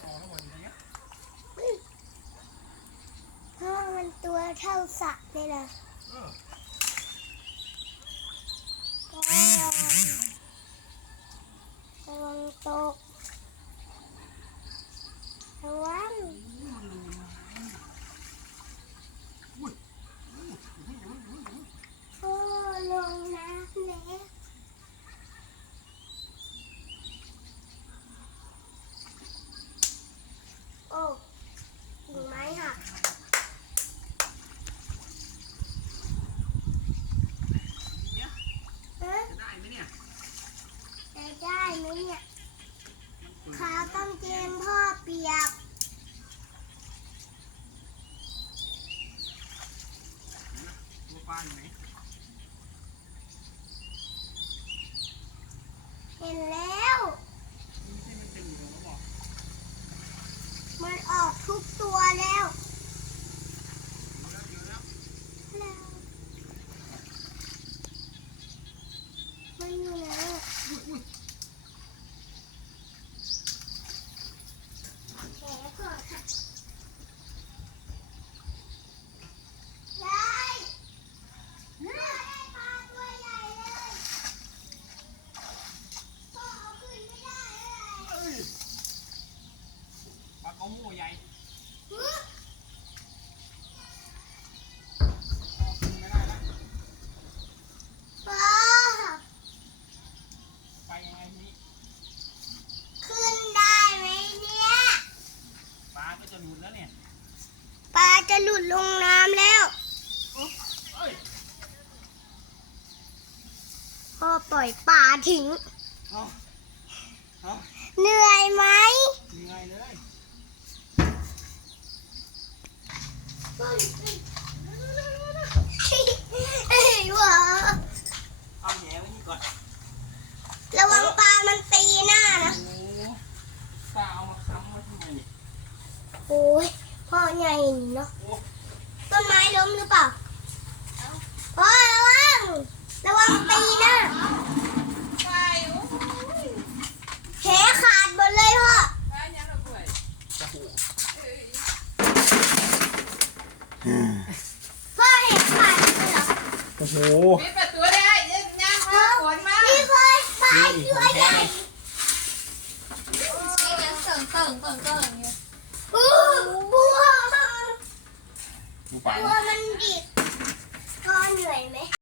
เพราะมันตัวเท่าสระเลยนะ เนี่ยมันเปิดขาต้องเจมพ่อเปียกตัวปลาอยู่ไหนเห็นแล้วนี่ที่มันจะอยู่ตรงนั้นบอก มันออกทุกตัวแล้ว เจอแล้วเจอแล้ว มันอยู่ไหนอะ อุ้ยอุ้ย แผลก่อนค่ะยายยายได้ปลาตัวใหญ่เลยพ่อเอาขึ้นไม่ได้เลย เอ้ยปลาเก๋าหมูใหญ่ ฮึ ออกขึ้นไม่ได้แล้ว พ่อ ไปยังไงทีนี้ ขึ้นได้ไหมเนี่ย ปลาก็จะหลุดแล้วเนี่ย ปลาจะ หลุดลงน้ำแล้วพ่อปล่อยปลาทิ้ง เอาเอาเหนื่อยไหมเหนื่อยเลยเอ้ยวะเอาแหไว้นี่ก่อนระวังปลามันตีหน้านะ โอ้ปลาเอามาค้ำไว้ทำไมเนี่ย โอ้ย พ่อใหญ่เนาะต้นไม้ล้มหรือเปล่าพ่อระวังระวังตีนะแขนขาดหมดเลยพ่อแขนขาดเลยเหรโอ้โหมีประตูได้ยังยังมาฝนมาพี่เคยไปย้ใหญ่เติ่งเติ่งเติ่งเติ่ง 我们的